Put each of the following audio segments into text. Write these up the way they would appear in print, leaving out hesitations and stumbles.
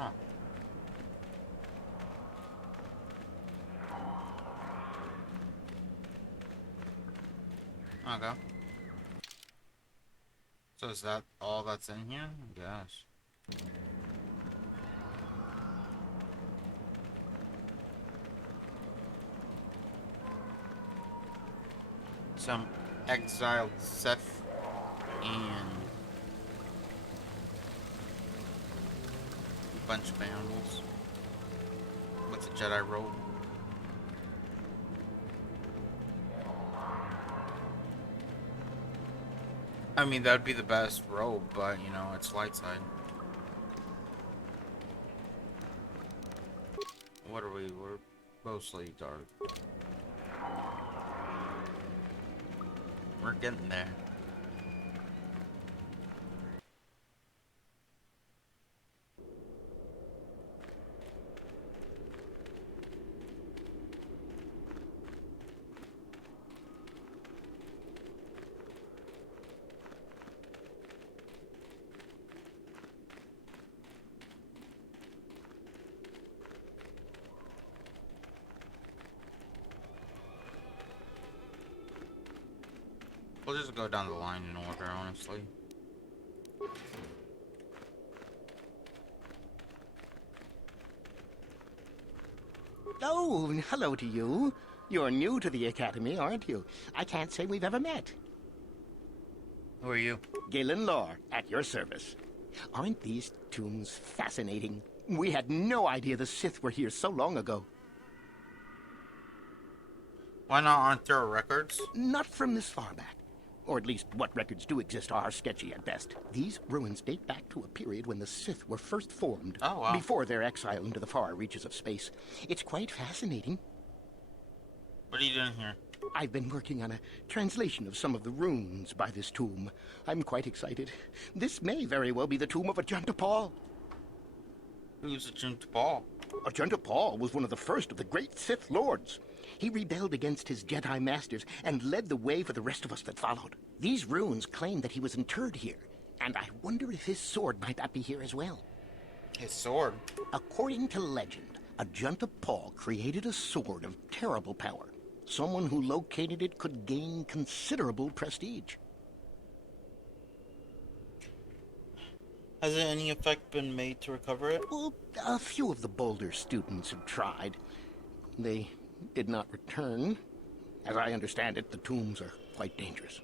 Oh, okay. So is that all that's in here? Yes. Some exiled Sith and a bunch of animals with a Jedi robe. I mean, that'd be the best robe, but you know, it's light side. What are we? We're mostly dark. We're getting there. We'll just go down the line in order, honestly. Oh, hello to you. You're new to the Academy, aren't you? I can't say we've ever met. Who are you? Galen Lore, at your service. Aren't these tombs fascinating? We had no idea the Sith were here so long ago. Why not aren't there records? Not from this far back. Or at least what records do exist are sketchy at best. These ruins date back to a period when the Sith were first formed. Oh, wow. Before their exile into the far reaches of space. It's quite fascinating. What are you doing here? I've been working on a translation of some of the runes by this tomb. I'm quite excited. This may very well be the tomb of Ajanta Paul. Who's Ajanta Paul? Ajanta Paul was one of the first of the great Sith Lords. He rebelled against his Jedi masters and led the way for the rest of us that followed. These runes claim that he was interred here, and I wonder if his sword might not be here as well. His sword? According to legend, Ajanta Paul created a sword of terrible power. Someone who located it could gain considerable prestige. Has any effect been made to recover it? Well, a few of the Boulder students have tried. They did not return. As I understand it, the tombs are quite dangerous.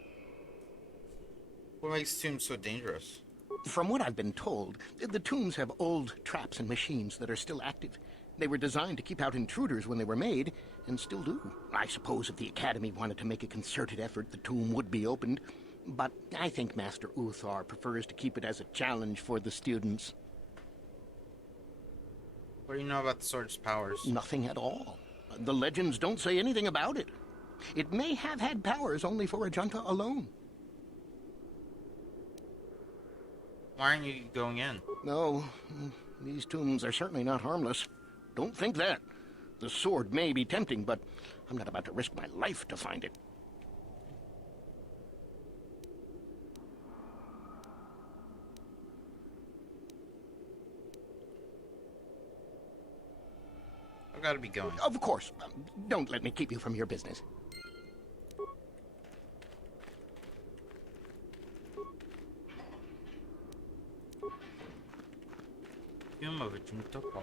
What makes tombs so dangerous? From what I've been told, the tombs have old traps and machines that are still active. They were designed to keep out intruders when they were made, and still do. I suppose if the Academy wanted to make a concerted effort, the tomb would be opened. But I think Master Uthar prefers to keep it as a challenge for the students. What do you know about the sword's powers? Nothing at all. The legends don't say anything about it. It may have had powers only for Ajanta alone. Why aren't you going in? No, these tombs are certainly not harmless. Don't think that. The sword may be tempting, but I'm not about to risk my life to find it. I've got to be going. Of course. Don't let me keep you from your business. Tomb of Ajanta Paul.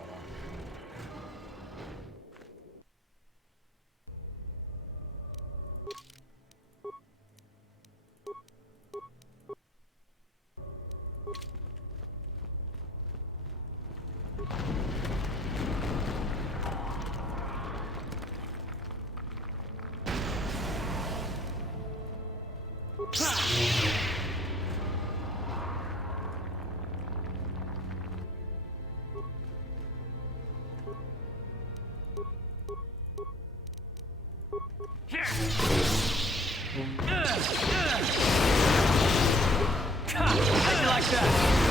How'd you like that?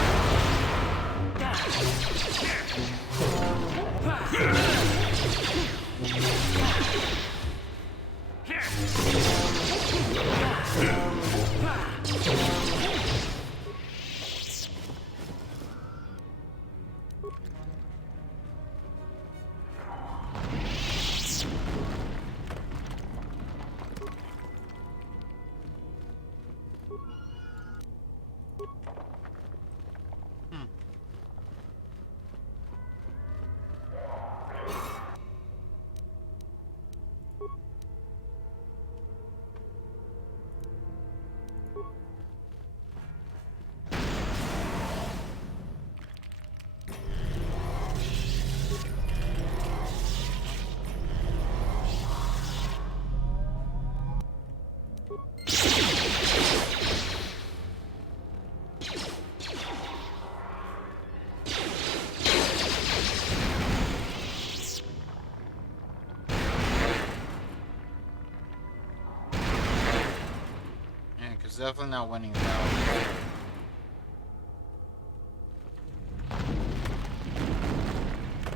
definitely not winning that.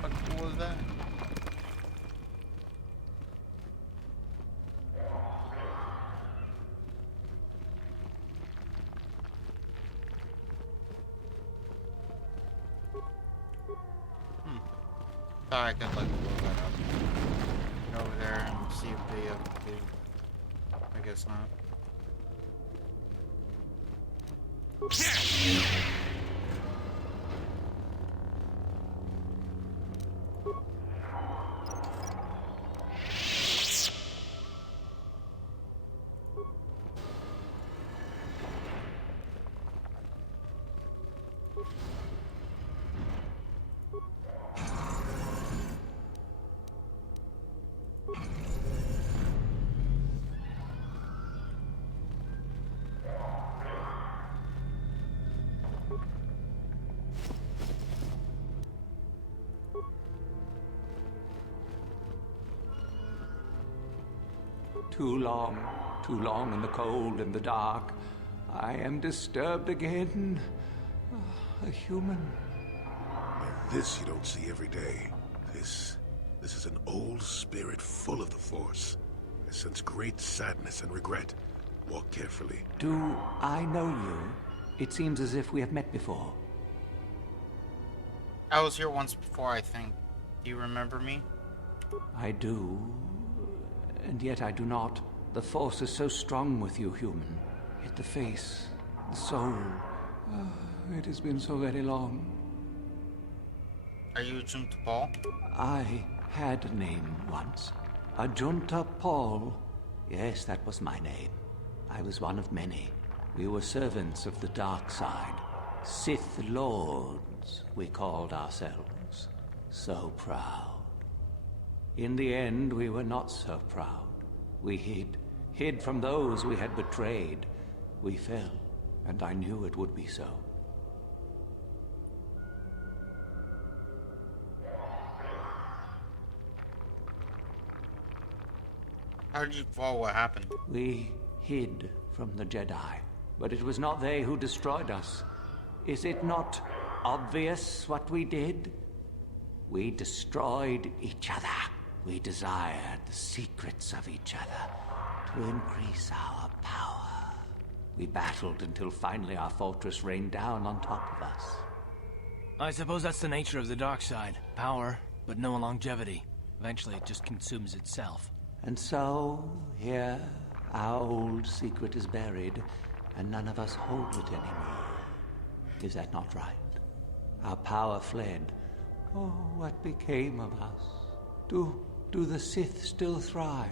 What cool was that? Thought I could like blow that up. Get over there and see if they have big. I guess not. Too long in the cold and the dark. I am disturbed again. A human. This you don't see every day. This is an old spirit full of the Force. I sense great sadness and regret. Walk carefully. Do I know you? It seems as if we have met before. I was here once before, I think. Do you remember me? I do, and yet I do not. The Force is so strong with you, human. Yet the face, the soul. It has been so very long. Are you Junta Paul? I had a name once. Ajunta Paul. Yes, that was my name. I was one of many. We were servants of the dark side. Sith Lords, we called ourselves. So proud. In the end, we were not so proud. We hid from those we had betrayed. We fell, and I knew it would be so. How did you fall? What happened? We hid from the Jedi, but it was not they who destroyed us. Is it not obvious what we did? We destroyed each other. We desired the secrets of each other to increase our power. We battled until finally our fortress rained down on top of us. I suppose that's the nature of the dark side. Power, but no longevity. Eventually it just consumes itself. And so, here, our old secret is buried, and none of us hold it anymore. Is that not right? Our power fled. Oh, what became of us? Do the Sith still thrive?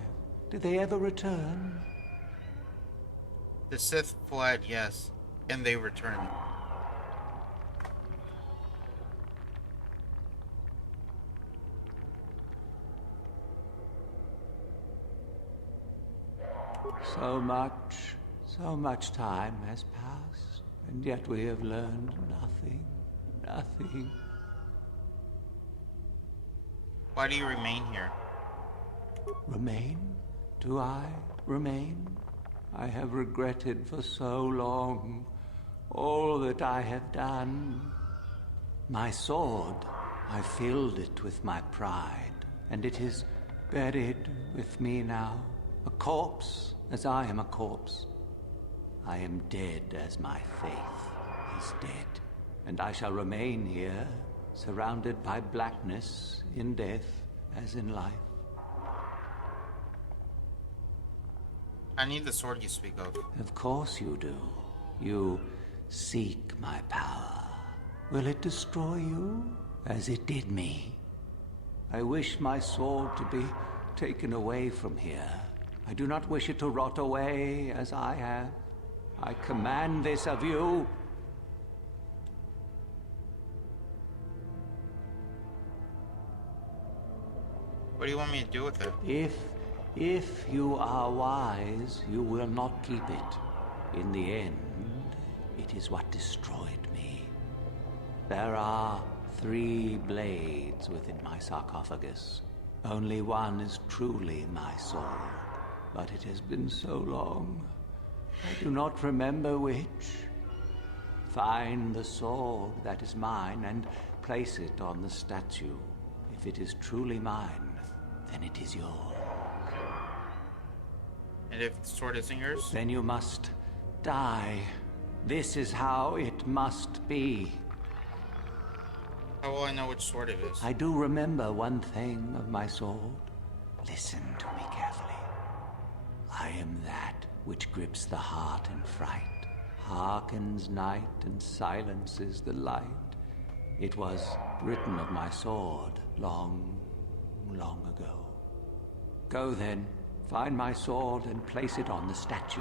Did they ever return? The Sith fled, yes, and they returned. So much time has passed, and yet we have learned nothing. Why do you remain here? Remain? Do I remain? I have regretted for so long all that I have done. My sword, I filled it with my pride, and it is buried with me now. A corpse, as I am a corpse. I am dead as my faith is dead, and I shall remain here, surrounded by blackness in death as in life. I need the sword you speak of. Of course you do. You seek my power. Will it destroy you as it did me? I wish my sword to be taken away from here. I do not wish it to rot away as I have. I command this of you. What do you want me to do with it? If you are wise, you will not keep it. In the end, it is what destroyed me. There are 3 blades within my sarcophagus. Only one is truly my soul. But it has been so long. I do not remember which. Find the sword that is mine and place it on the statue. If it is truly mine, then it is yours. And if the sword isn't yours? Then you must die. This is how it must be. How will I know which sword it is? I do remember one thing of my sword. Listen to me carefully. I am that which grips the heart in fright, hearkens night and silences the light. It was written of my sword long, long ago. Go then, find my sword and place it on the statue.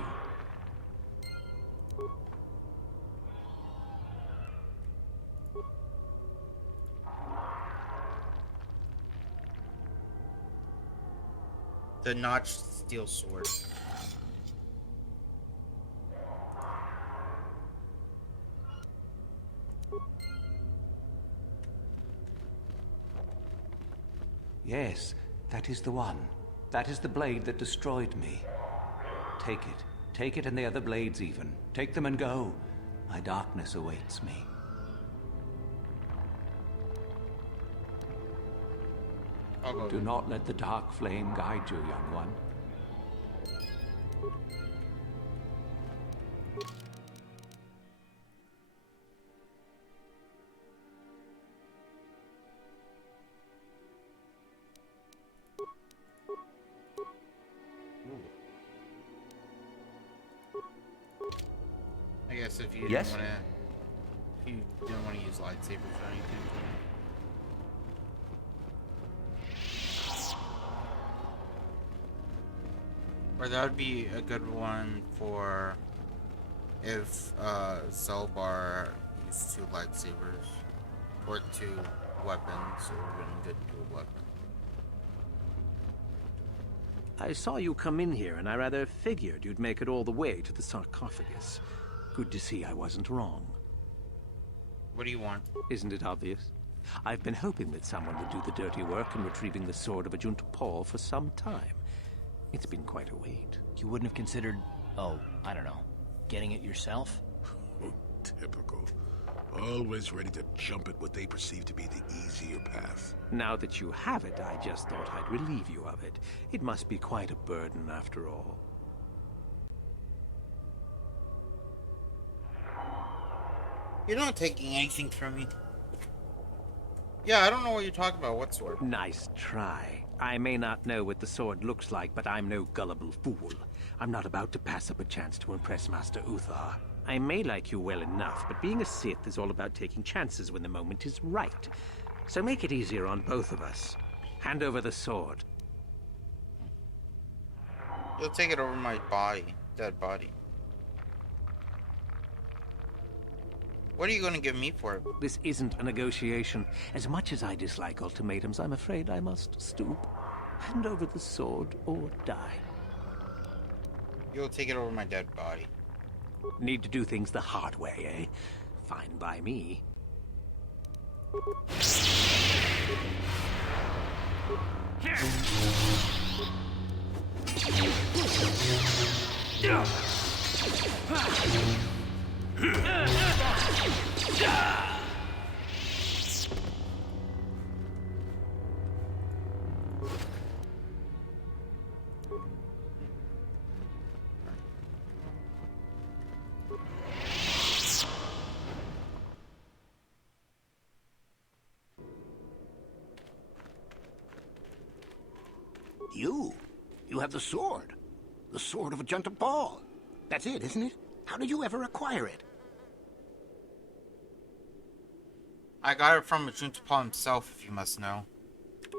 The notched steel sword. Yes, that is the one. That is the blade that destroyed me. Take it. Take it and the other blades even. Take them and go. My darkness awaits me. I'll go. Do not let the dark flame guide you, young one. I guess if you Yes? didn't want to use lightsabers or anything. Or that would be a good one for if Zelbar used 2 lightsabers or 2 weapons. It would have been a good dual weapon. I saw you come in here, and I rather figured you'd make it all the way to the sarcophagus. Good to see I wasn't wrong. What do you want? Isn't it obvious? I've been hoping that someone would do the dirty work in retrieving the sword of Ajunta Paul for some time. It's been quite a wait. You wouldn't have considered, oh, I don't know, getting it yourself? Typical. Always ready to jump at what they perceive to be the easier path. Now that you have it, I just thought I'd relieve you of it. It must be quite a burden after all. You're not taking anything from me. Yeah, I don't know what you're talking about. What sword? Nice try. I may not know what the sword looks like, but I'm no gullible fool. I'm not about to pass up a chance to impress Master Uthar. I may like you well enough, but being a Sith is all about taking chances when the moment is right. So make it easier on both of us. Hand over the sword. You'll take it over my body. Dead body. What are you going to give me for it? This isn't a negotiation. As much as I dislike ultimatums, I'm afraid I must stoop. Hand over the sword or die. You'll take it over my dead body. Need to do things the hard way, eh? Fine by me. You have the sword. The sword of Ajunta Paul. That's it, isn't it? How did you ever acquire it? I got it from Ajunta Paul himself, if you must know.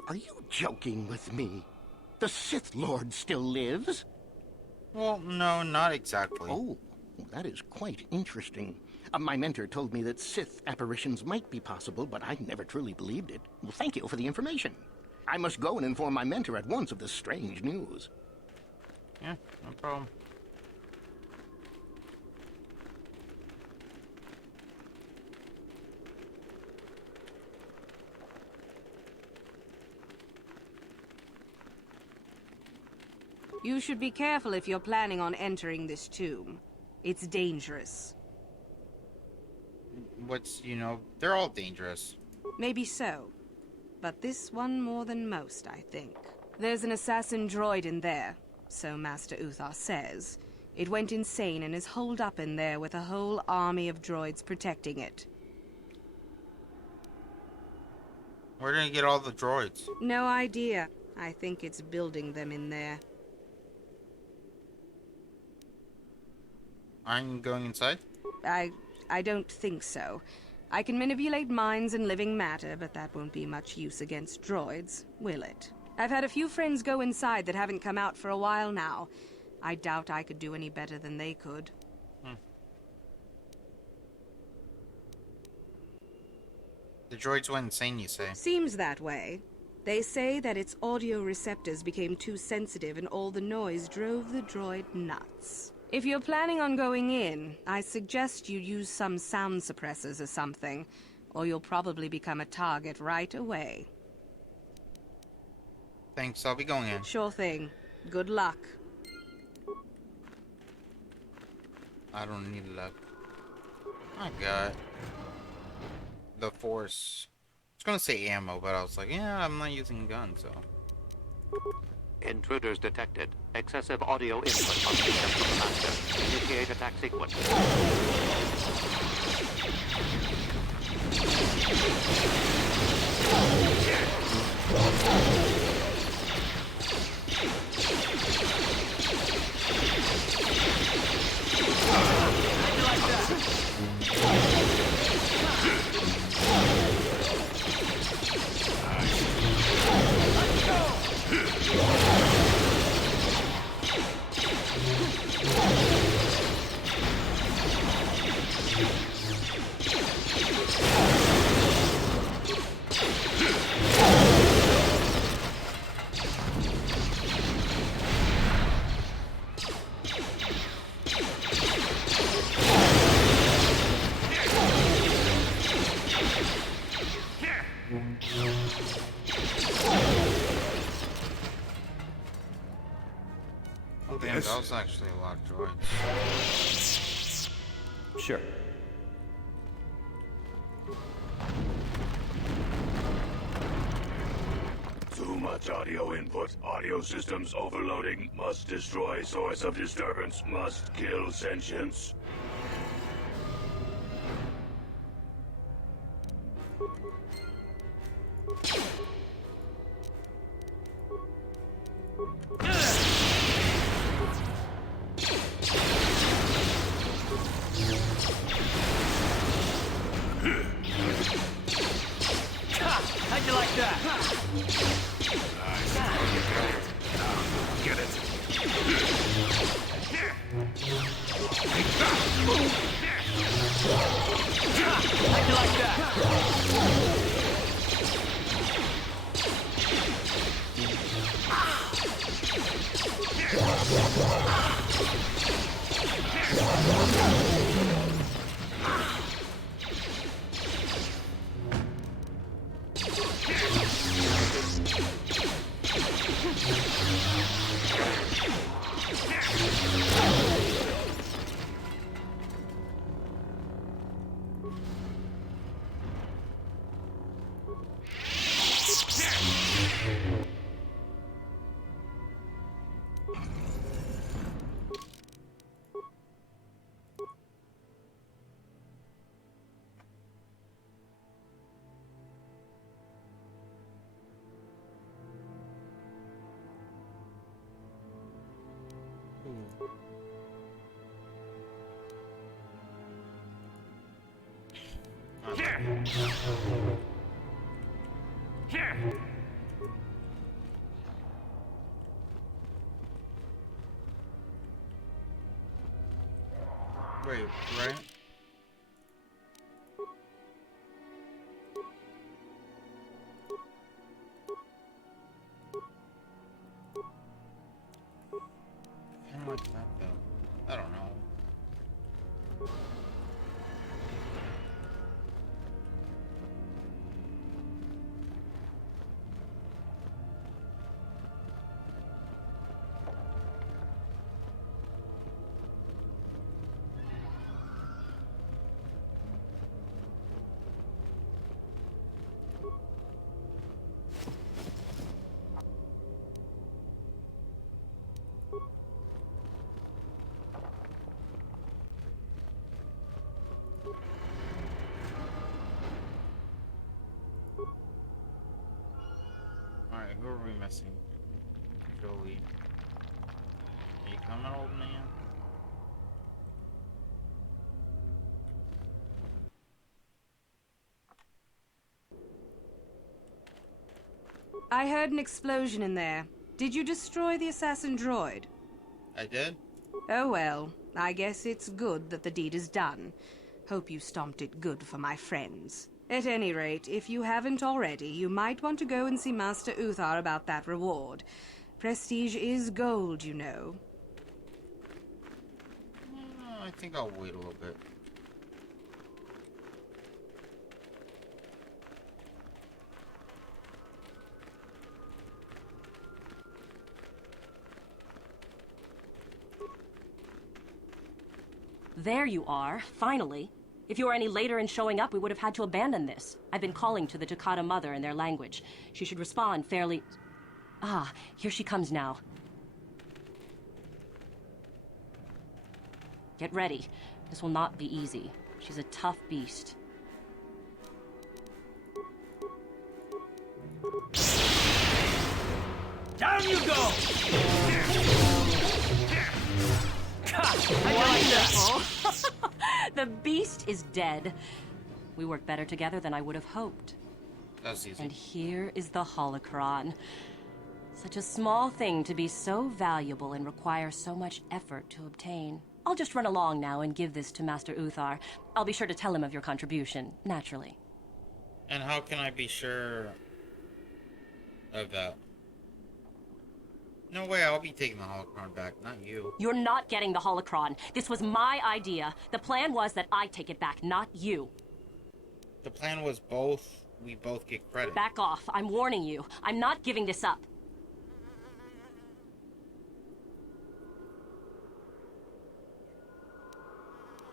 Are you joking with me? The Sith Lord still lives? Well, no, not exactly. Oh, well, that is quite interesting. My mentor told me that Sith apparitions might be possible, but I never truly believed it. Well, thank you for the information. I must go and inform my mentor at once of this strange news. Yeah, no problem. You should be careful if you're planning on entering this tomb. It's dangerous. They're all dangerous. Maybe so. But this one more than most, I think. There's an assassin droid in there, so Master Uthar says. It went insane and is holed up in there with a whole army of droids protecting it. Where did you get all the droids? No idea. I think it's building them in there. Aren't you going inside? I don't think so. I can manipulate minds and living matter, but that won't be much use against droids, will it? I've had a few friends go inside that haven't come out for a while now. I doubt I could do any better than they could. The droids went insane, you say? Seems that way. They say that its audio receptors became too sensitive and all the noise drove the droid nuts. If you're planning on going in, I suggest you use some sound suppressors or something, or you'll probably become a target right away. Thanks, I'll be going in. Sure thing. Good luck. I don't need luck. I got the Force. I was gonna say ammo, but I was like, yeah, I'm not using guns, so. Intruders detected. Excessive audio input on the Central Master. Initiate attack sequence. Oh, damn, that was actually a lot of droids. Sure. Too much audio input. Audio systems overloading. Must destroy source of disturbance. Must kill sentience. How'd you like that? Get it. How'd you like that? Wait, right? Kinda like that though. I don't know. Who are we missing? Jolie. Are you coming, old man? I heard an explosion in there. Did you destroy the assassin droid? I did? Oh well, I guess it's good that the deed is done. Hope you stomped it good for my friends. At any rate, if you haven't already, you might want to go and see Master Uthar about that reward. Prestige is gold, you know. I think I'll wait a little bit. There you are, finally. If you were any later in showing up, we would have had to abandon this. I've been calling to the Takata mother in their language. She should respond fairly... Ah, here she comes now. Get ready. This will not be easy. She's a tough beast. Down you go! Wonderful! The beast is dead. We work better together than I would have hoped. That's easy. And here is the holocron. Such a small thing to be so valuable and require so much effort to obtain. I'll just run along now and give this to Master Uthar. I'll be sure to tell him of your contribution, naturally. And how can I be sure of that? No way, I'll be taking the holocron back, not you. You're not getting the holocron. This was my idea. The plan was that I take it back, not you. The plan was we both get credit. Back off. I'm warning you. I'm not giving this up.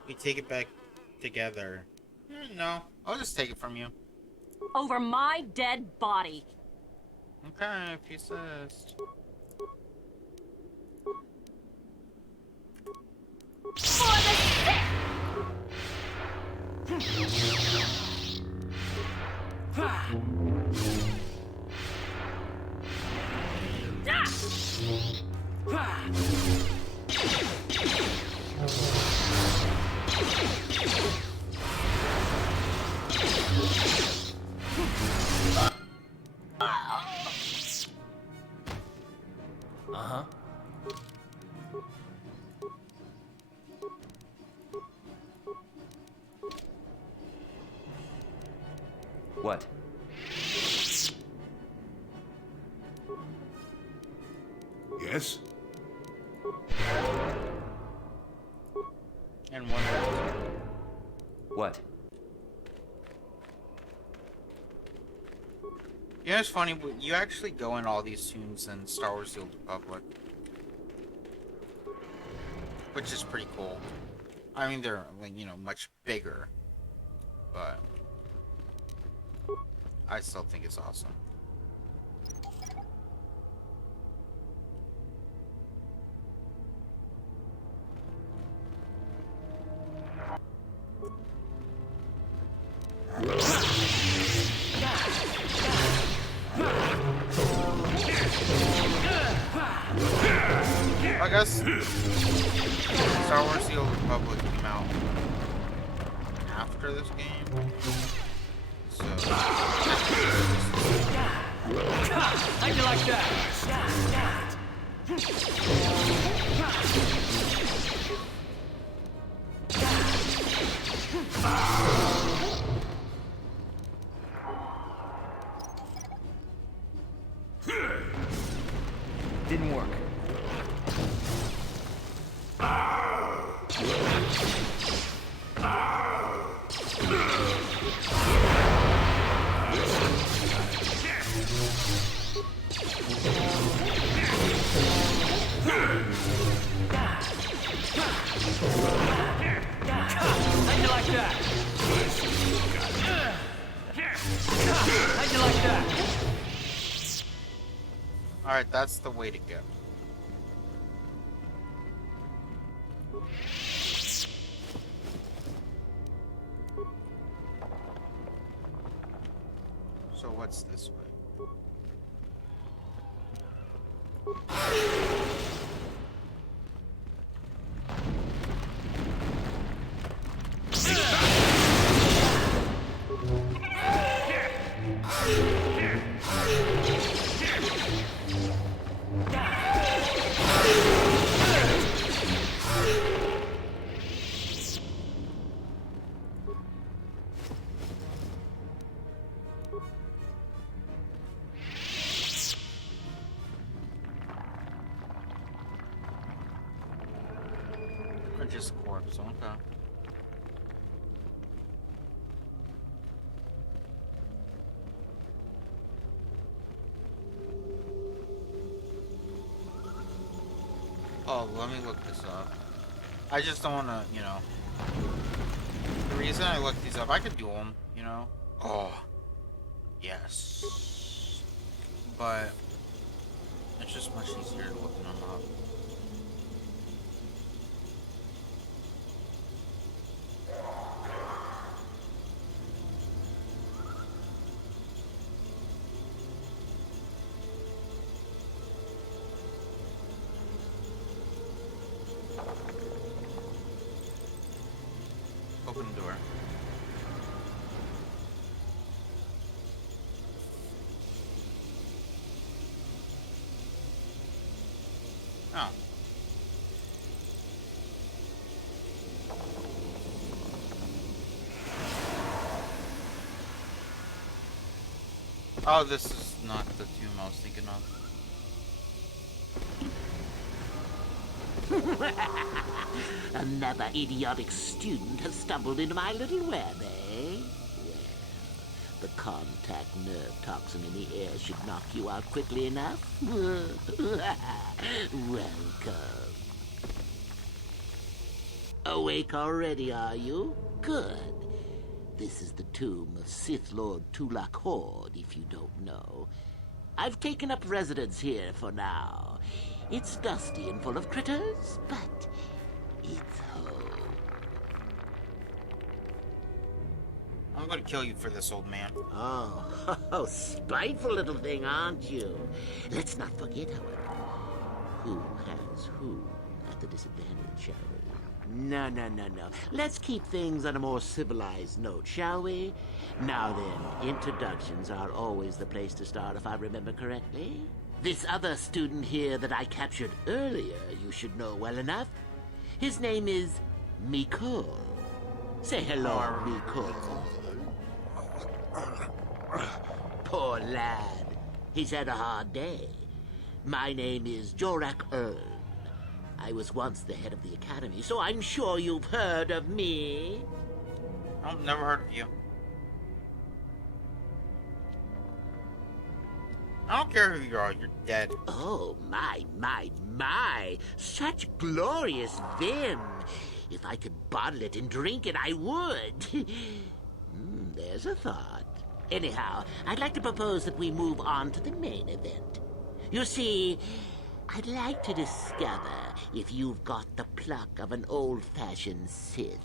We take it back together. No, I'll just take it from you. Over my dead body. Okay, if you insist. For the Sith! Uh-huh. What? Yes? And one more. What? You know, it's funny, you actually go in all these tunes in Star Wars The Old Republic. Which is pretty cool. I mean, they're, like, you know, much bigger. But I still think it's awesome. I guess Star Wars The Old Republic came out after this game. So How'd you like that? Didn't work. How'd you like that? How'd you like that? alright, that's the way to go. So what's this way? Or just corpse, okay. Oh, let me look this up. I just don't want to, you know. The reason I look these up, I could do them, you know. Oh, yes. But it's just much easier looking them up. Open the door. Oh. Oh, this is not the tomb I was thinking of. Another idiotic student has stumbled into my little web, eh? Well, the contact nerve toxin in the air should knock you out quickly enough. Welcome. Awake already, are you? Good. This is the tomb of Sith Lord Tulak Hord, if you don't know. I've taken up residence here for now. It's dusty and full of critters, but it's home. I'm gonna kill you for this, old man. Oh, spiteful little thing, aren't you? Let's not forget, however, who has who at the disadvantage, shall we? No. Let's keep things on a more civilized note, shall we? Now then, introductions are always the place to start, if I remember correctly. This other student here that I captured earlier, you should know well enough. His name is Mikol. Say hello, Mikol. Poor lad. He's had a hard day. My name is Jorak Ern. I was once the head of the academy, so I'm sure you've heard of me. I've never heard of you. I don't care who you are, you're dead. Oh, my. Such glorious vim. If I could bottle it and drink it, I would. There's a thought. Anyhow, I'd like to propose that we move on to the main event. You see, I'd like to discover if you've got the pluck of an old-fashioned Sith.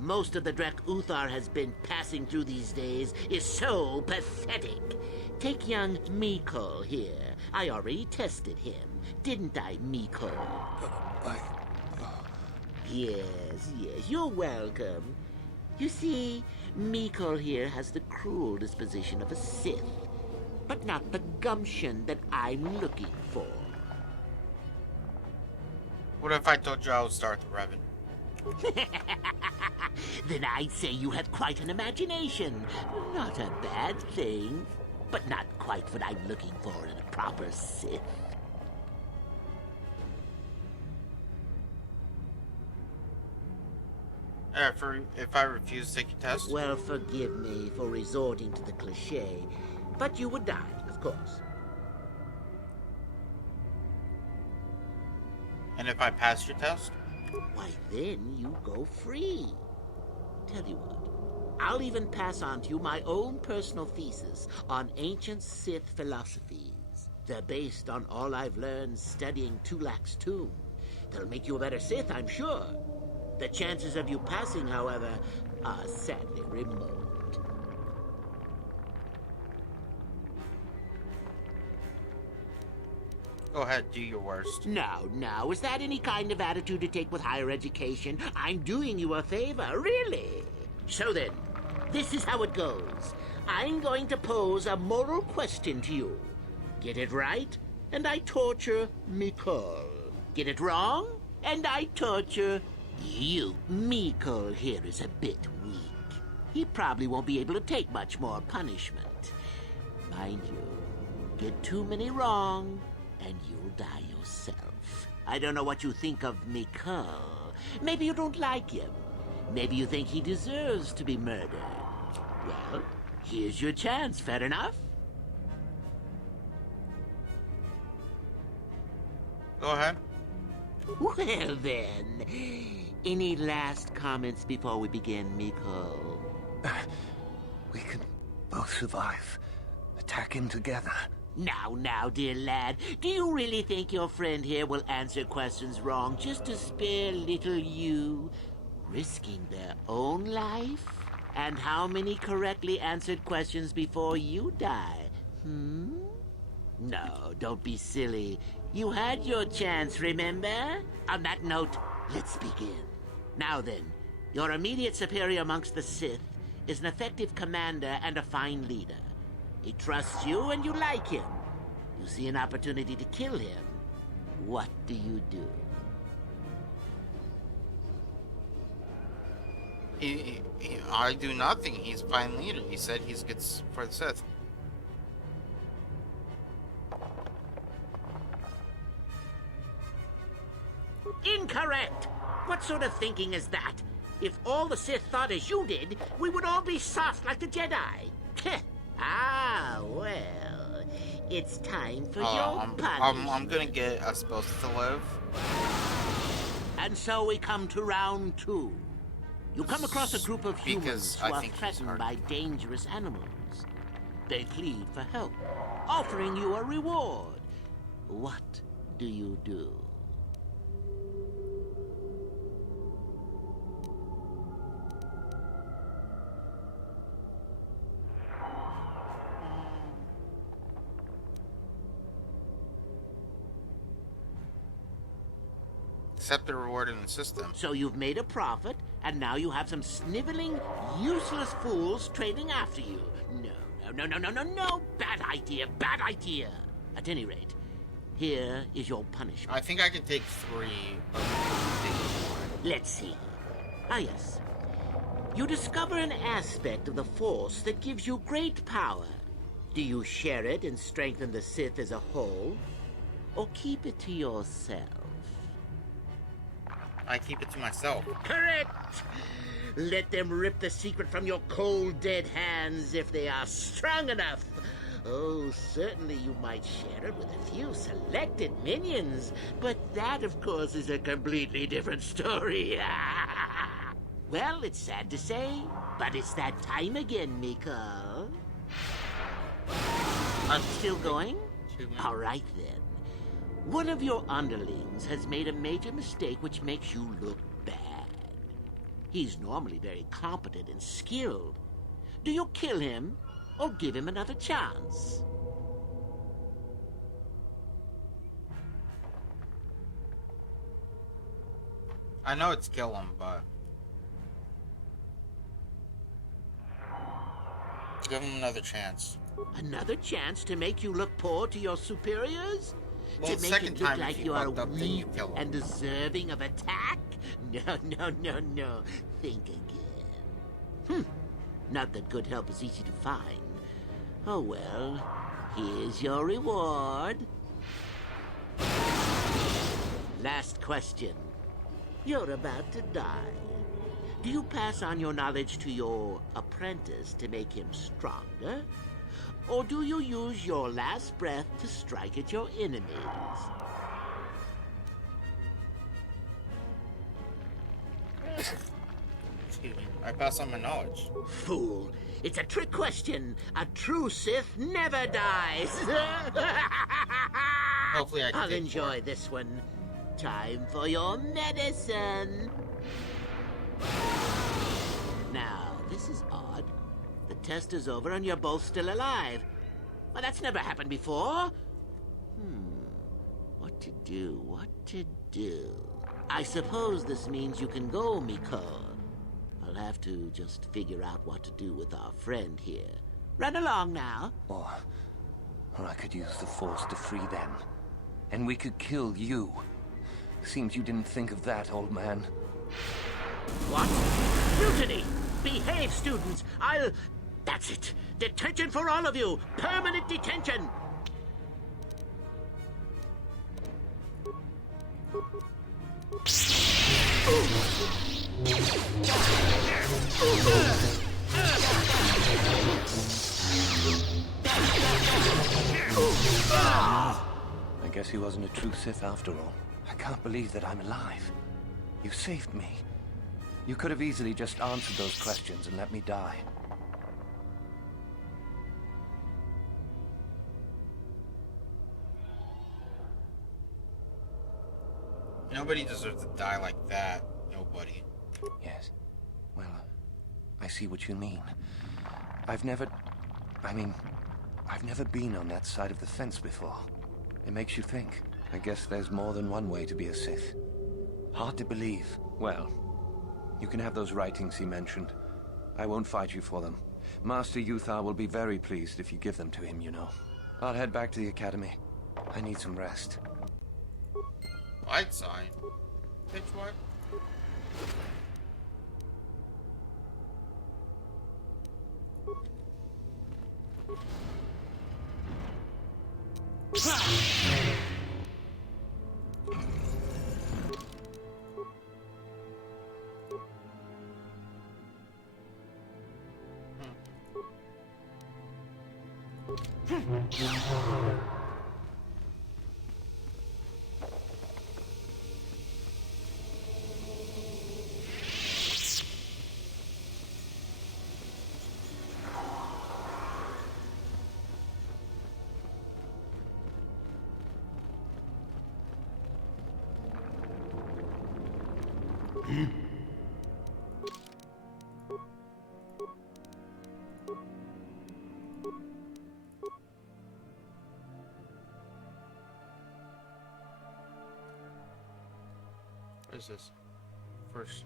Most of the Drek Uthar has been passing through these days is so pathetic. Take young Mikol here. I already tested him, didn't I, Mikol? Yes, you're welcome. You see, Mikol here has the cruel disposition of a Sith, but not the gumption that I'm looking for. What if I told you I was Darth Revan? Then I'd say you have quite an imagination. Not a bad thing, but not quite what I'm looking for in a proper Sith. If I refuse to take your test? Well, forgive me for resorting to the cliché, but you would die, of course. And if I pass your test? Why, then you go free. Tell you what, I'll even pass on to you my own personal thesis on ancient Sith philosophies. They're based on all I've learned studying Tulak's tomb. They'll make you a better Sith, I'm sure. The chances of you passing, however, are sadly remote. Go ahead, do your worst. Now, is that any kind of attitude to take with higher education? I'm doing you a favor, really. So then, this is how it goes. I'm going to pose a moral question to you. Get it right, and I torture Mikol. Get it wrong, and I torture you. Mikol here is a bit weak. He probably won't be able to take much more punishment. Mind you, get too many wrong, and you'll die yourself. I don't know what you think of Mikol. Maybe you don't like him. Maybe you think he deserves to be murdered. Well, here's your chance, fair enough? Go ahead. Well then, any last comments before we begin, Mikol? We can both survive. Attacking together. Now, dear lad, do you really think your friend here will answer questions wrong just to spare little you, risking their own life? And how many correctly answered questions before you die? No, don't be silly. You had your chance, remember? On that note, let's begin. Now then, your immediate superior amongst the Sith is an effective commander and a fine leader. He trusts you and you like him. You see an opportunity to kill him. What do you do? I do nothing. He's fine leader. He said he's good for the Sith. Incorrect! What sort of thinking is that? If all the Sith thought as you did, we would all be soft like the Jedi. Well, it's time for your punishment. I'm gonna get us both to live. And so we come to round 2. You come across a group of humans who are threatened by dangerous animals. They plead for help, offering you a reward. What do you do? Accept the reward in the system. So you've made a profit, and now you have some sniveling, useless fools trading after you. No. Bad idea. At any rate, here is your punishment. I think I can take 3. Let's see. Yes. You discover an aspect of the Force that gives you great power. Do you share it and strengthen the Sith as a whole? Or keep it to yourself? I keep it to myself. Correct! Let them rip the secret from your cold, dead hands if they are strong enough. Oh, certainly you might share it with a few selected minions, but that, of course, is a completely different story. Well, it's sad to say, but it's that time again, Mikol. Still going? All right, then. One of your underlings has made a major mistake which makes you look bad. He's normally very competent and skilled. Do you kill him or give him another chance? I know it's kill him, but give him another chance. Another chance to make you look poor to your superiors? Well, to make second it look time like if you are fucked up, then you weak kill him. and deserving of attack? No. Think again. Not that good help is easy to find. Oh well, here's your reward. Last question. You're about to die. Do you pass on your knowledge to your apprentice to make him stronger? Or do you use your last breath to strike at your enemies? Excuse me. I pass on my knowledge. Fool. It's a trick question. A true Sith never dies. Hopefully I can I'll take enjoy 4. this one. Time for your medicine. Now, this is odd. The test is over and you're both still alive. Well, that's never happened before. to do, what to do. I suppose this means you can go, Miko. I'll have to just figure out what to do with our friend here. Run along now. Or I could use the Force to free them. And we could kill you. Seems you didn't think of that, old man. What? Mutiny! Behave, students! That's it! Detention for all of you! Permanent detention! I guess he wasn't a true Sith after all. I can't believe that I'm alive. You saved me. You could have easily just answered those questions and let me die. Nobody deserves to die like that. Nobody. Yes. Well, I see what you mean. I've never been on that side of the fence before. It makes you think. I guess there's more than one way to be a Sith. Hard to believe. Well, you can have those writings he mentioned. I won't fight you for them. Master Uthar will be very pleased if you give them to him, you know. I'll head back to the academy. I need some rest. Light side? Bitch, what? What is this? First.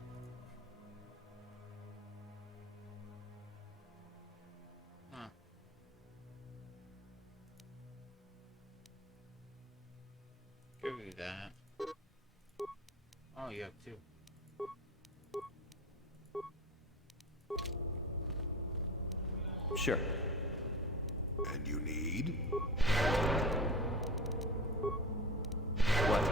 Huh. Give you that. Oh, you have two. Sure. And you need? What?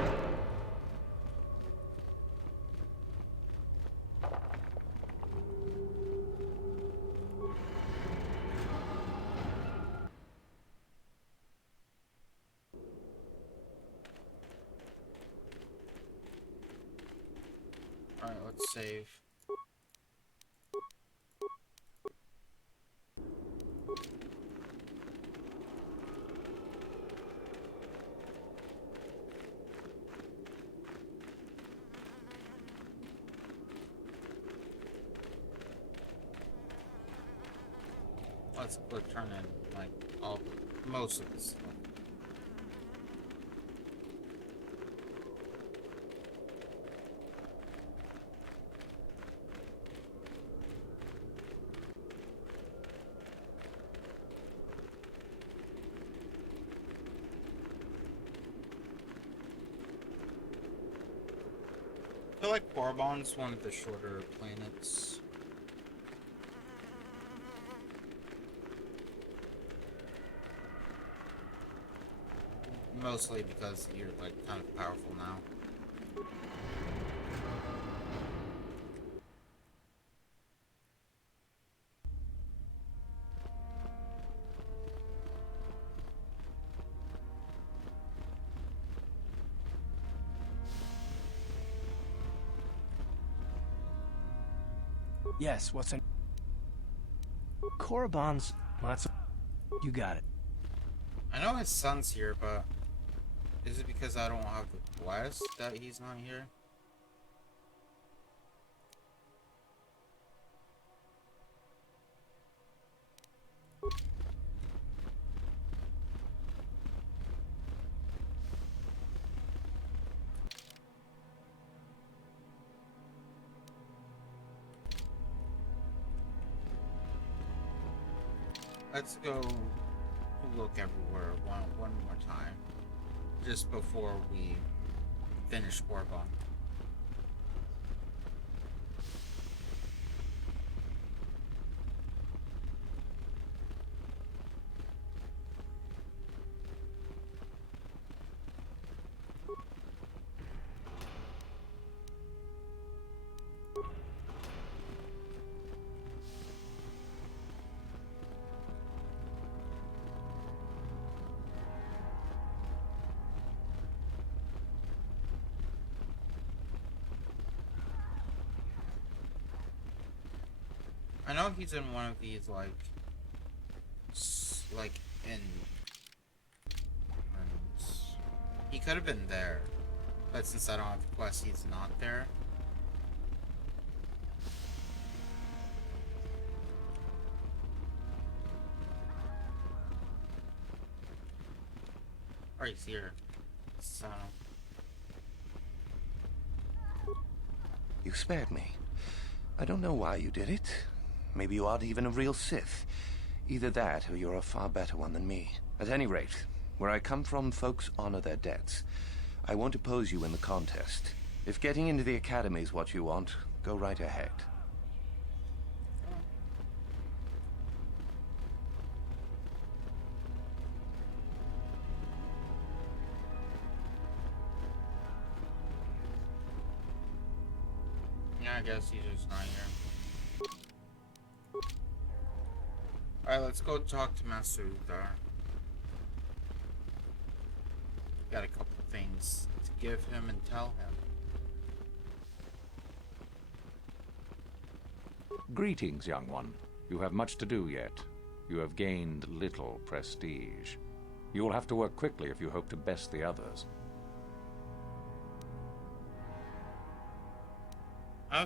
Alright, let's save. Let's turn in like most of this stuff. I feel like Korriban's one of the shorter planets. Mostly because you're like kind of powerful now. Yes, what's in... Korriban's... That's... You got it. I know his son's here, but... Is it because I don't have the quest that he's not here? Let's go look everywhere one more time. Just before we finish Gorgon. I know he's in one of these, like in. He could have been there, but since I don't have the quest, he's not there. Or he's here. So. You spared me. I don't know why you did it. Maybe you aren't even a real Sith. Either that, or you're a far better one than me. At any rate, where I come from, folks honor their debts. I won't oppose you in the contest. If getting into the Academy is what you want, go right ahead. Yeah, I guess he's just not here. Alright, let's go talk to Master Uthar. Got a couple things to give him and tell him. Greetings, young one. You have much to do yet. You have gained little prestige. You will have to work quickly if you hope to best the others. I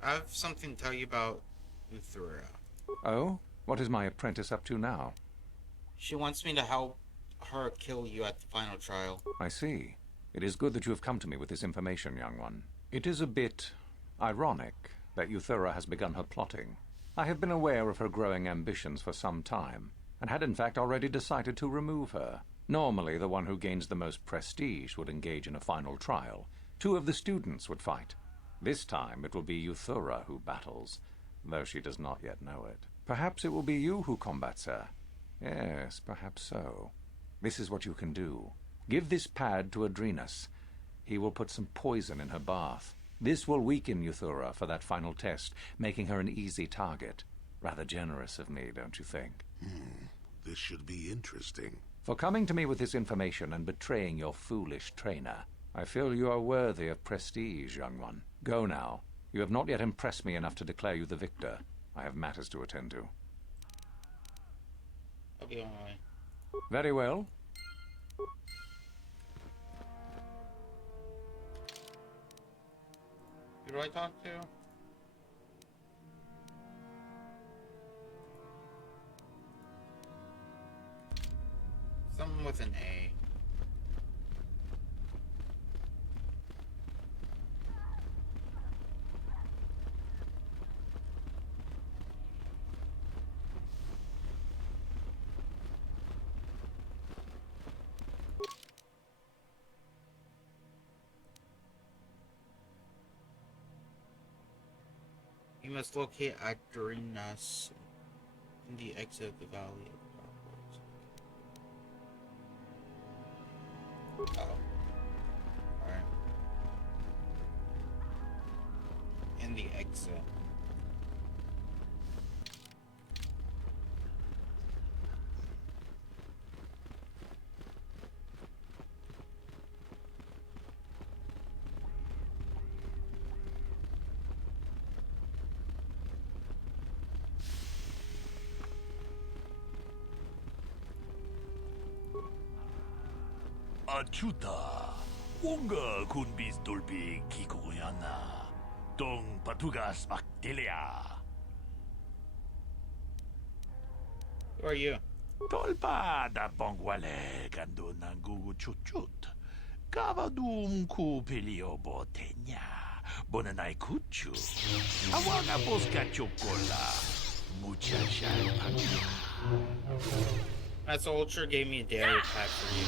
have something to tell you about Uthura. Oh? What is my apprentice up to now? She wants me to help her kill you at the final trial. I see. It is good that you have come to me with this information, young one. It is a bit ironic that Uthura has begun her plotting. I have been aware of her growing ambitions for some time, and had in fact already decided to remove her. Normally, the one who gains the most prestige would engage in a final trial. 2 of the students would fight. This time it will be Uthura who battles, though she does not yet know it. Perhaps it will be you who combats her. Yes, perhaps so. This is what you can do. Give this pad to Adrenas. He will put some poison in her bath. This will weaken Uthura for that final test, making her an easy target. Rather generous of me, don't you think? This should be interesting. For coming to me with this information and betraying your foolish trainer, I feel you are worthy of prestige, young one. Go now. You have not yet impressed me enough to declare you the victor. I have matters to attend to. I'll be on my way. Very well. Who do I talk to? Someone with an A. You must locate Adrenas in the exit of the Valley of Darkness. Oh. Alright. In the exit. Achuta, Wonga kunbis dolpi kikoyana, dong patugas baktelia. Who are you? Tolpa da bongwale gando nangugu chuchut. Kavadum ku pelio botenya. Bonanai kuchu. Awana boska chocola. Muchacha panya. That's Ultra gave me a daily pack for you.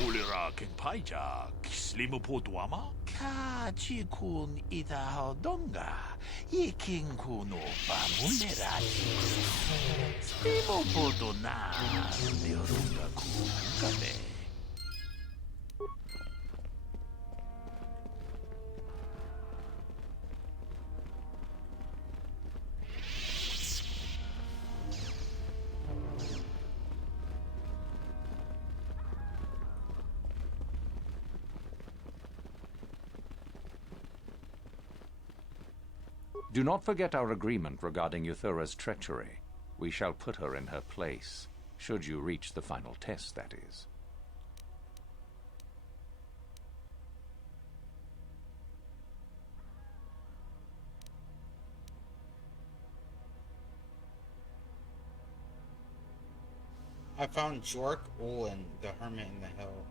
몰래라 갱파이자 슬리무 보도아마 카지군 이다하던가 이킹쿠노 바몰레라지 슬리무 보도나 려룬가 쿠가베. Do not forget our agreement regarding Euthura's treachery. We shall put her in her place, should you reach the final test, that is. I found Jork Olin, the Hermit in the Hill.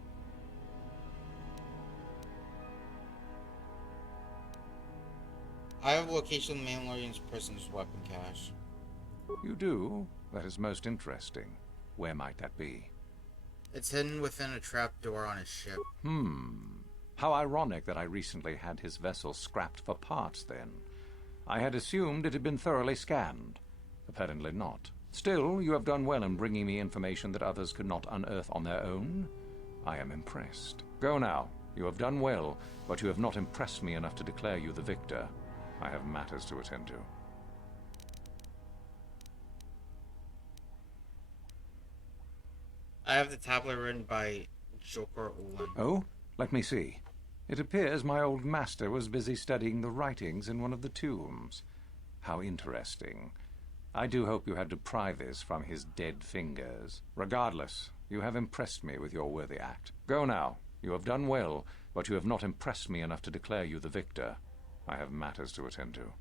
I have a location of the Mandalorian's prisoner's weapon cache. You do? That is most interesting. Where might that be? It's hidden within a trapdoor on his ship. How ironic that I recently had his vessel scrapped for parts, then. I had assumed it had been thoroughly scanned. Apparently not. Still, you have done well in bringing me information that others could not unearth on their own. I am impressed. Go now. You have done well, but you have not impressed me enough to declare you the victor. I have matters to attend to. I have the tablet written by Jork Olin. Oh? Let me see. It appears my old master was busy studying the writings in one of the tombs. How interesting. I do hope you had to pry this from his dead fingers. Regardless, you have impressed me with your worthy act. Go now. You have done well, but you have not impressed me enough to declare you the victor. I have matters to attend to.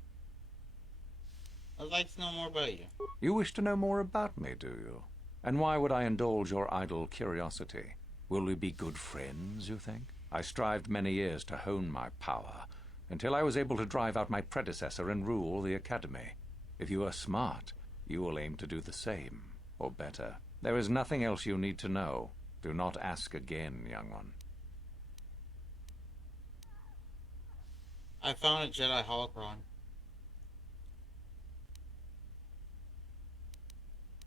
I'd like to know more about you. You wish to know more about me, do you? And why would I indulge your idle curiosity? Will we be good friends, you think? I strived many years to hone my power, until I was able to drive out my predecessor and rule the Academy. If you are smart, you will aim to do the same, or better. There is nothing else you need to know. Do not ask again, young one. I found a Jedi holocron.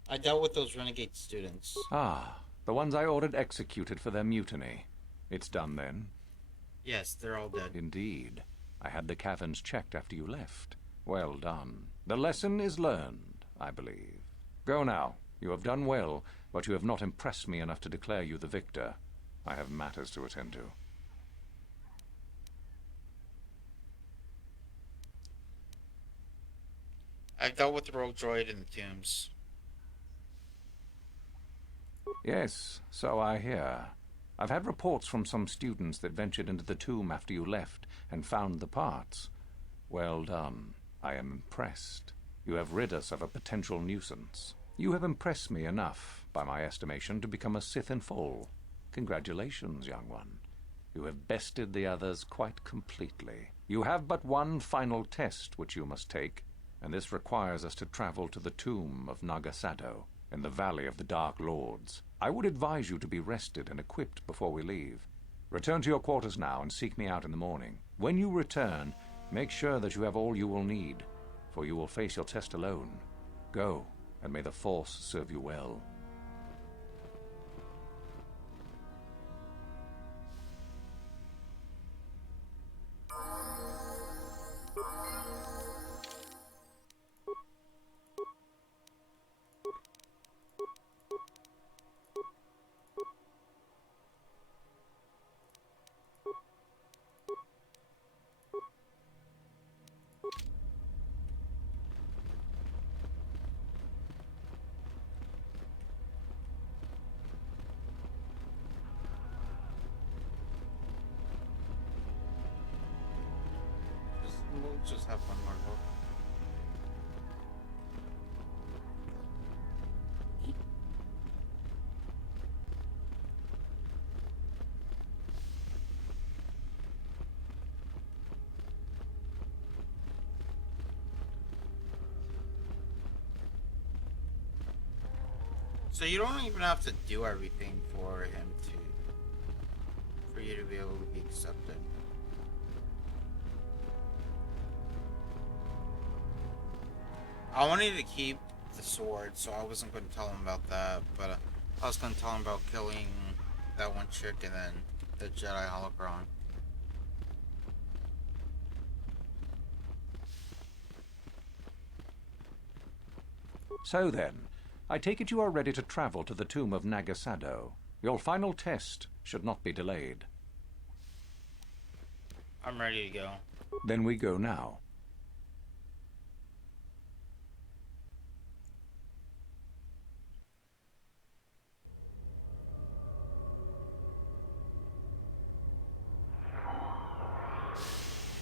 I dealt with those renegade students. Ah, the ones I ordered executed for their mutiny. It's done then? Yes, they're all dead. Indeed. I had the caverns checked after you left. Well done. The lesson is learned, I believe. Go now. You have done well, but you have not impressed me enough to declare you the victor. I have matters to attend to. I've dealt with the rogue droid in the tombs. Yes, so I hear. I've had reports from some students that ventured into the tomb after you left and found the parts. Well done. I am impressed. You have rid us of a potential nuisance. You have impressed me enough, by my estimation, to become a Sith in full. Congratulations, young one. You have bested the others quite completely. You have but one final test which you must take, and this requires us to travel to the tomb of Nagasado, in the Valley of the Dark Lords. I would advise you to be rested and equipped before we leave. Return to your quarters now and seek me out in the morning. When you return, make sure that you have all you will need, for you will face your test alone. Go, and may the Force serve you well. We'll just have one more look. So you don't even have to do everything for you to be able to be accepted. I wanted to keep the sword, so I wasn't going to tell him about that, but I was going to tell him about killing that one chick and then the Jedi Holocron. So then, I take it you are ready to travel to the tomb of Nagasado. Your final test should not be delayed. I'm ready to go. Then we go now.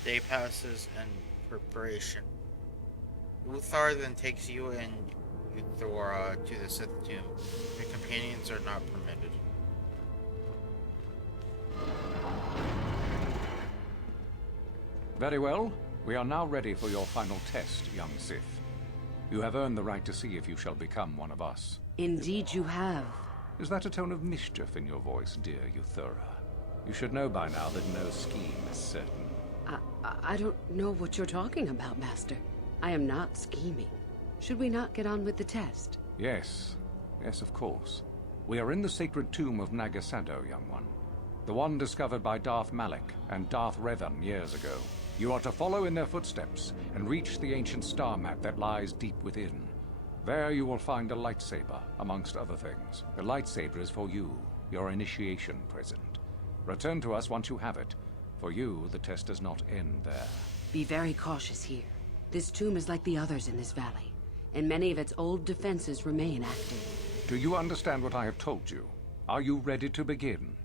Day passes in preparation. Uthar then takes you and Euthora to the Sith tomb. Your companions are not permitted. Very well. We are now ready for your final test, young Sith. You have earned the right to see if you shall become one of us. Indeed you have. Is that a tone of mischief in your voice, dear Euthura? You should know by now that no scheme is certain. I don't know what you're talking about, Master. I am not scheming. Should we not get on with the test? Yes. Yes, of course. We are in the sacred tomb of Nagasado, young one. The one discovered by Darth Malak and Darth Revan years ago. You are to follow in their footsteps and reach the ancient star map that lies deep within. There you will find a lightsaber, amongst other things. The lightsaber is for you, your initiation present. Return to us once you have it. For you, the test does not end there. Be very cautious here. This tomb is like the others in this valley, and many of its old defenses remain active. Do you understand what I have told you? Are you ready to begin?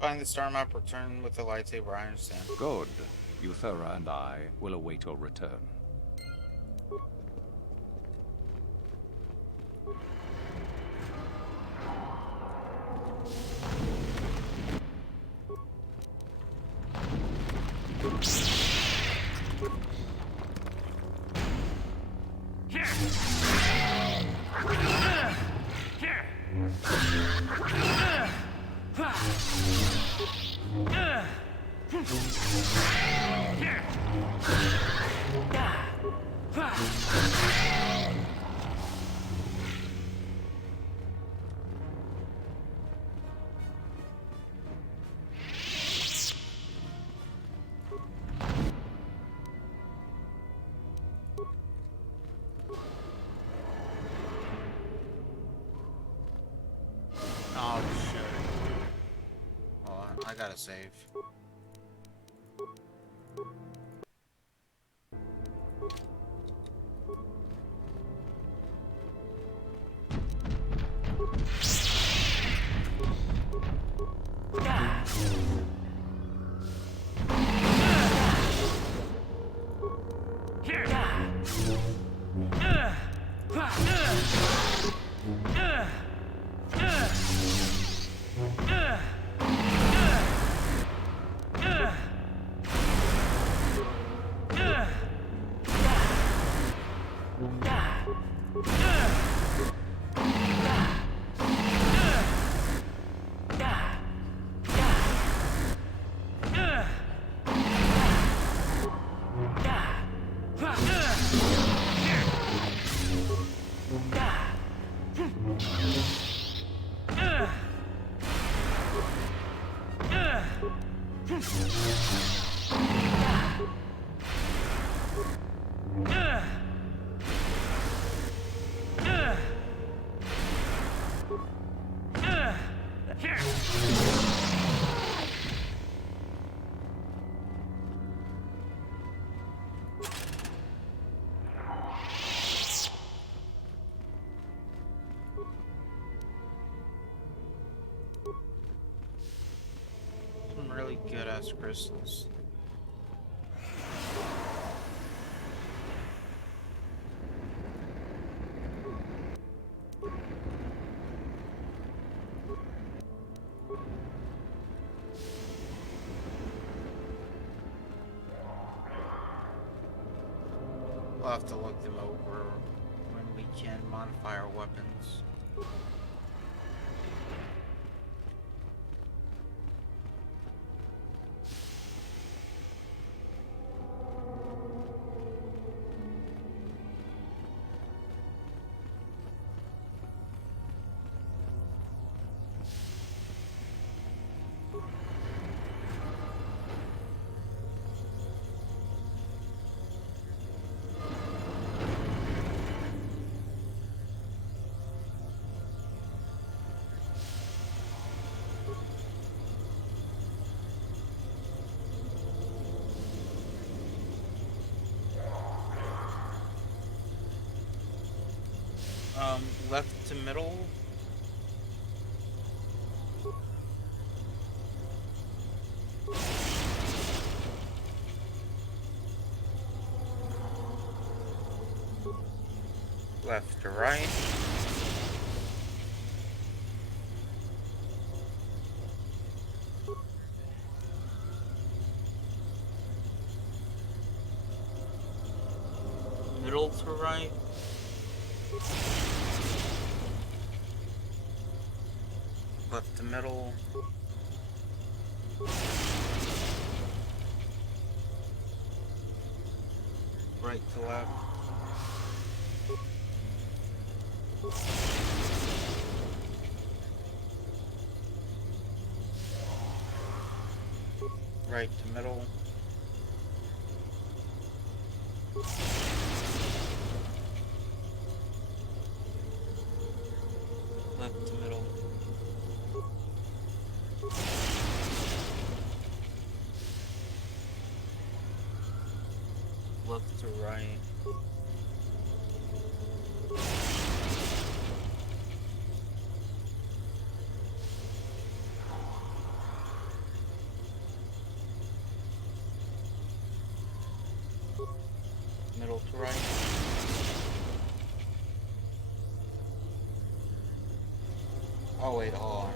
Find the star map, return with the lightsaber, I understand. Good. Euthura and I will await your return. Oh shit. Hold on, I gotta save. Some really good ass crystals. I'll have to look them over can modify our weapons. Left to middle. Left to right. Middle to right. Left to middle. Right to left. Right to middle. Left to middle. Left to right. Middle to right. Oh wait, hold on.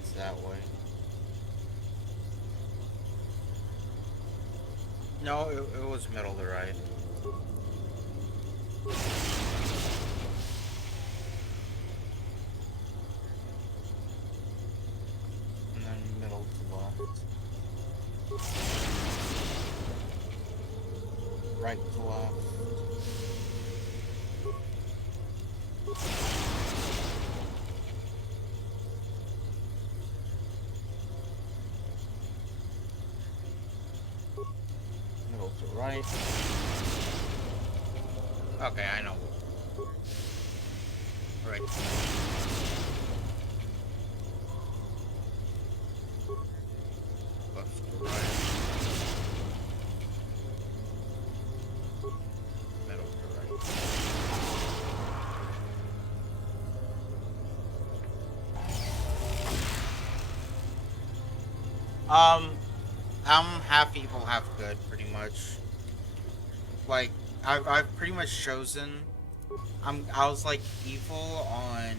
It's that way. No, it was middle to right. And then middle to left. Right to left. Middle to right. Okay, I know. Right. Left to right. Middle to right. I'm half evil, half good, pretty much. Like, I've pretty much chosen. I was like evil on.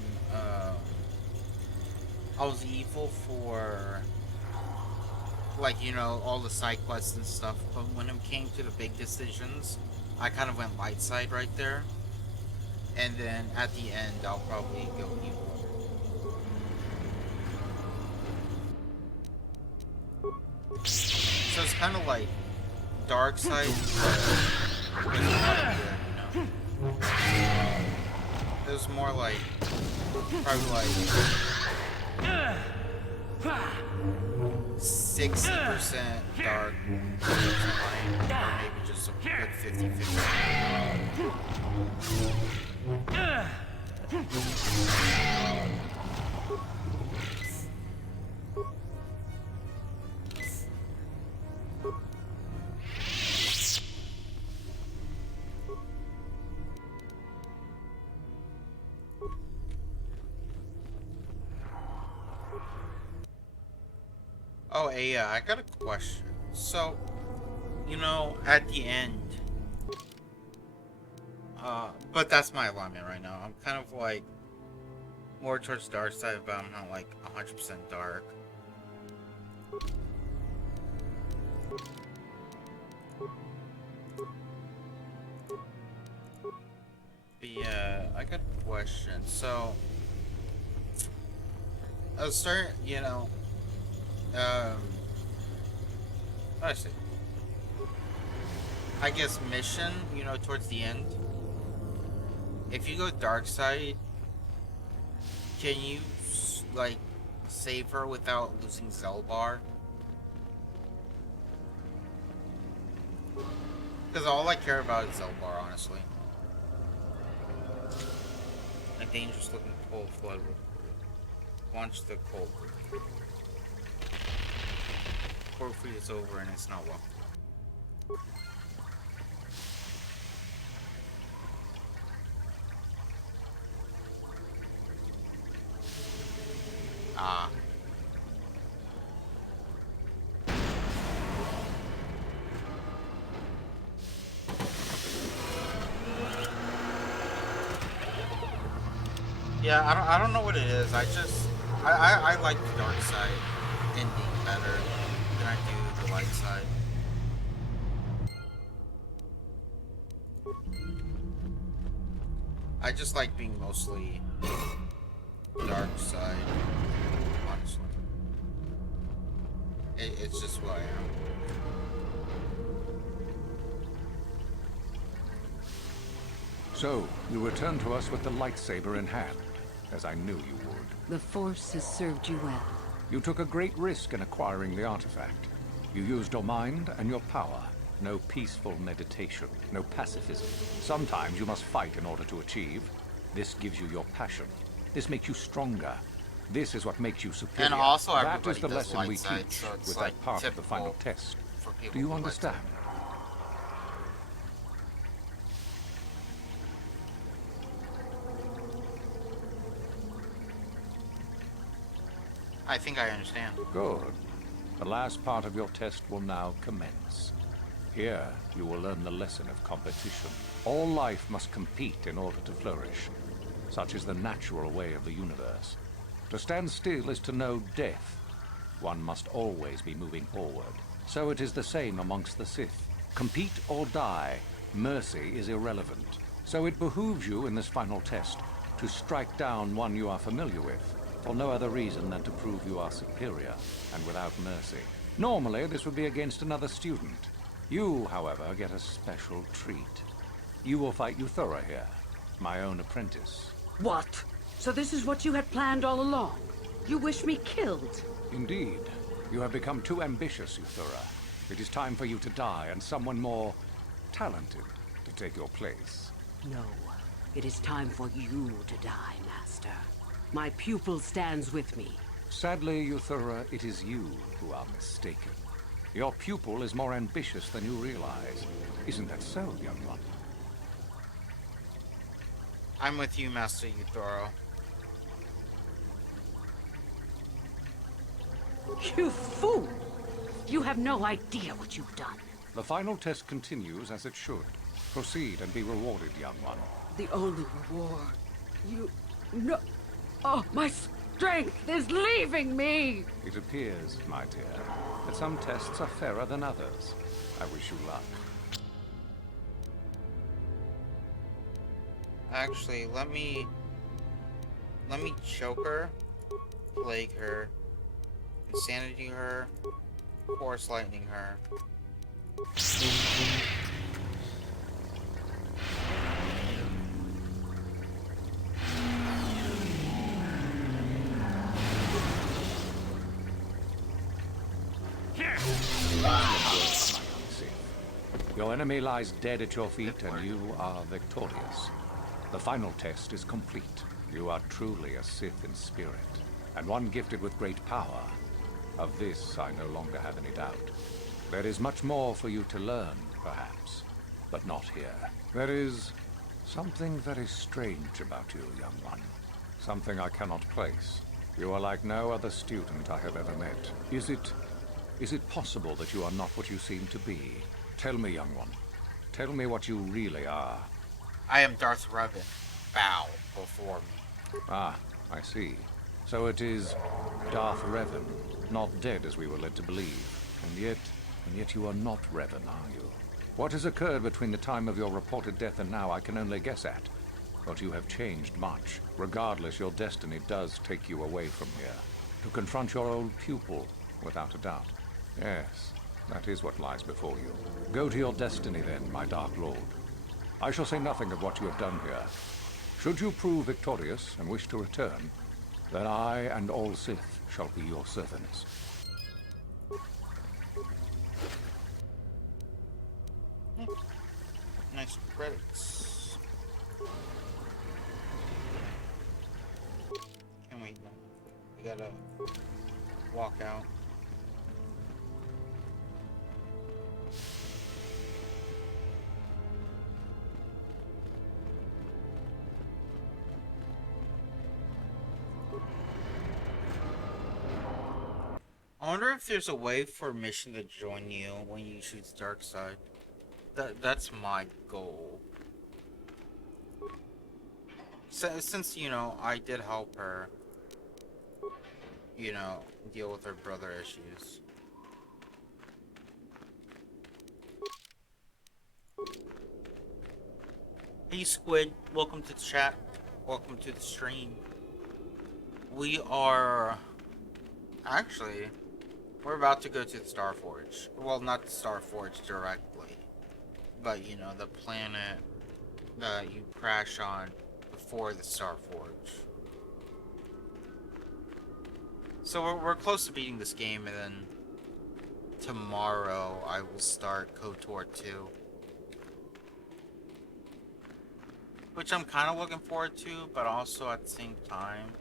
I was evil for, like, you know, all the side quests and stuff. But when it came to the big decisions, I kind of went light side right there. And then at the end, I'll probably go evil. So it's kind of like dark side, but it's not good, you know. It was more like probably like 60% dark, 40% light, or maybe just a good 50-50. Oh, yeah, I got a question. So, you know, at the end, but that's my alignment right now. I'm kind of like more towards dark side, but I'm not like 100% dark. I got a question. So, a certain, how do I say? I guess mission, towards the end. If you go dark side, can you like save her without losing Zelbar? Because all I care about is Zelbar, honestly. A dangerous looking cold flood will launch the cold. Cold freeze is over and it's not well. Ah. Yeah, I don't know what it is. I like the dark side ending better than I do the light side. I just like being mostly dark side, honestly. It's just who I am. So, you return to us with the lightsaber in hand, as I knew you would. The Force has served you well. You took a great risk in acquiring the artifact. You used your mind and your power. No peaceful meditation, no pacifism. Sometimes you must fight in order to achieve. This gives you your passion. This makes you stronger. This is what makes you superior. And also that is everybody the does lesson we light side, teach so it's with like that part of the final typical test. for people Do you who like understand? I think I understand. Good. The last part of your test will now commence. Here, you will learn the lesson of competition. All life must compete in order to flourish. Such is the natural way of the universe. To stand still is to know death. One must always be moving forward. So it is the same amongst the Sith. Compete or die. Mercy is irrelevant. So it behooves you in this final test to strike down one you are familiar with, for no other reason than to prove you are superior and without mercy. Normally, this would be against another student. You, however, get a special treat. You will fight Euthura here, my own apprentice. What? So this is what you had planned all along? You wish me killed? Indeed. You have become too ambitious, Euthura. It is time for you to die, and someone more talented to take your place. No. It is time for you to die, Master. My pupil stands with me. Sadly, Euthura, it is you who are mistaken. Your pupil is more ambitious than you realize. Isn't that so, young one? I'm with you, Master Euthura. You fool! You have no idea what you've done. The final test continues as it should. Proceed and be rewarded, young one. The only reward. You... No... Oh, my strength is leaving me! It appears, my dear, that some tests are fairer than others. I wish you luck. Actually, let me choke her, plague her, insanity her, force lightning her. Your enemy lies dead at your feet, and you are victorious. The final test is complete. You are truly a Sith in spirit, and one gifted with great power. Of this, I no longer have any doubt. There is much more for you to learn, perhaps, but not here. There is something very strange about you, young one. Something I cannot place. You are like no other student I have ever met. Is it possible that you are not what you seem to be? Tell me, young one. Tell me what you really are. I am Darth Revan. Bow before me. Ah, I see. So it is Darth Revan, not dead as we were led to believe. And yet you are not Revan, are you? What has occurred between the time of your reported death and now I can only guess at. but you have changed much. Regardless, your destiny does take you away from here, to confront your old pupil, without a doubt. Yes, that is what lies before you. Go to your destiny then, my Dark Lord. I shall say nothing of what you have done here. Should you prove victorious and wish to return, then I and all Sith shall be your servants. Nice credits. Can we gotta walk out. I wonder if there's a way for Mission to join you when you choose dark side. That's my goal. Since, you know, I did help her, you know, deal with her brother issues. Hey Squid, welcome to the chat. Welcome to the stream. We are... Actually, we're about to go to the Starforge. Well, not the Starforge directly, but, you know, the planet that you crash on before the Starforge. So we're close to beating this game, and then tomorrow I will start KOTOR 2. Which I'm kind of looking forward to, but also at the same time,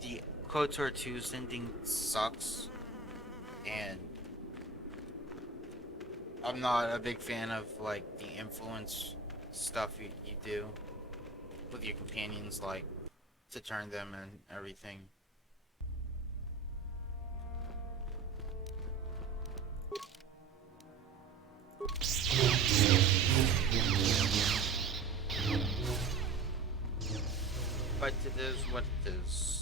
the KOTOR 2's ending sucks, and I'm not a big fan of, like, the influence stuff you do with your companions, like, to turn them and everything. But it is what it is.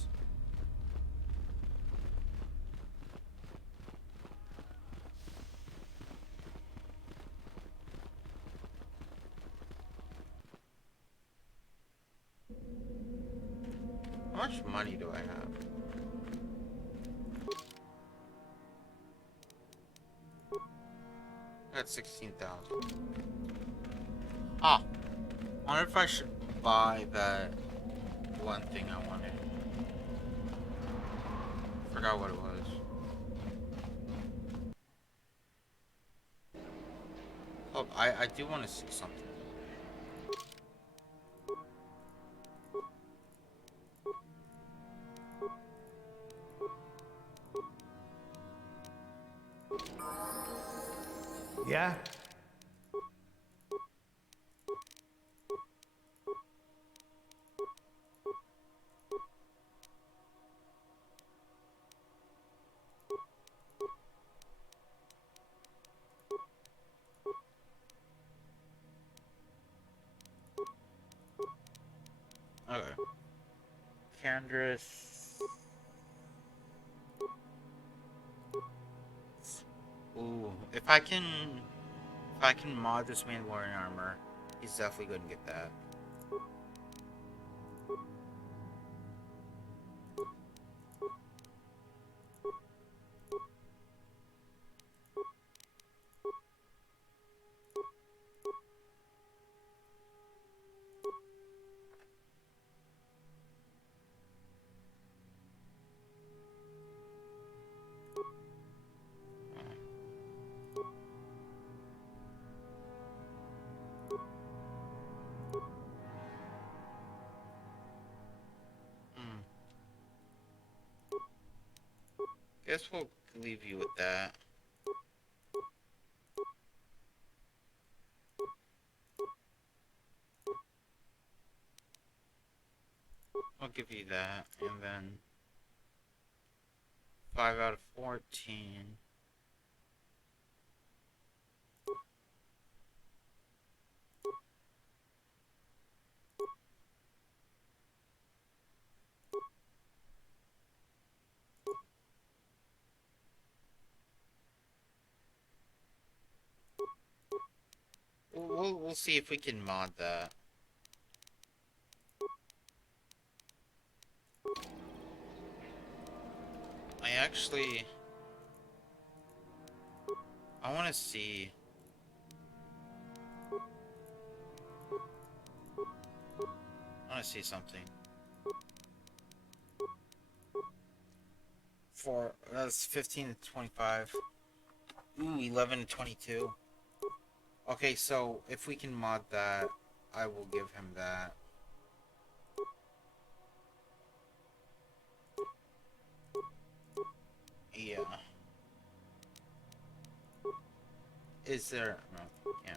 How much money do I have? I got 16,000. Ah, I wonder if I should buy that one thing I wanted. Forgot what it was. Oh, I do want to see something. Yeah? Okay. Candrace. Ooh, if I can mod this Mandalorian armor, he's definitely gonna get that. Guess we'll leave you with that. I'll give you that, and then 5 out of 14. We'll see if we can mod that. I want to see. I want to see something. That's 15 to 25. Ooh, 11 to 22. Okay, so if we can mod that, I will give him that. Yeah. Is there... No, yeah.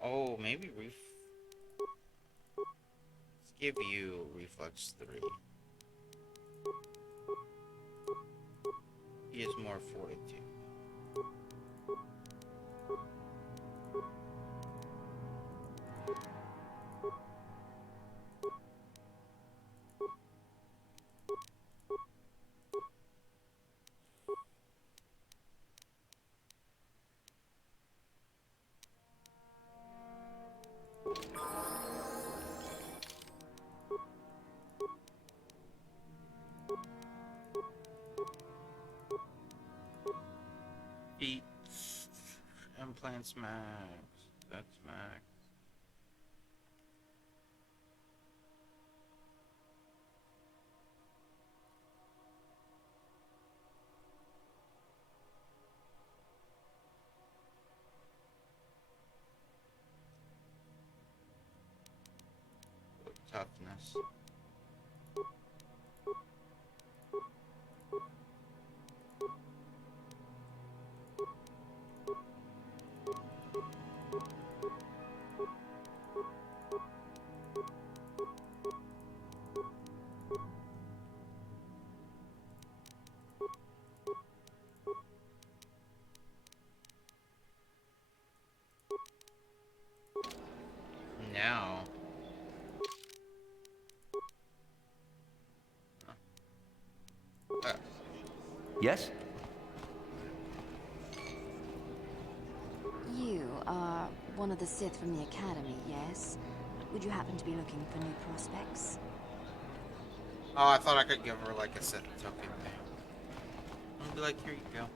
Oh, maybe let's give you Reflex 3. He has more fortitude. Eat implants max. That's max. Toughness. Now. Yes? You are one of the Sith from the Academy, yes? Would you happen to be looking for new prospects? Oh, I thought I could give her like a Sith token thing. I'd be like, here you go.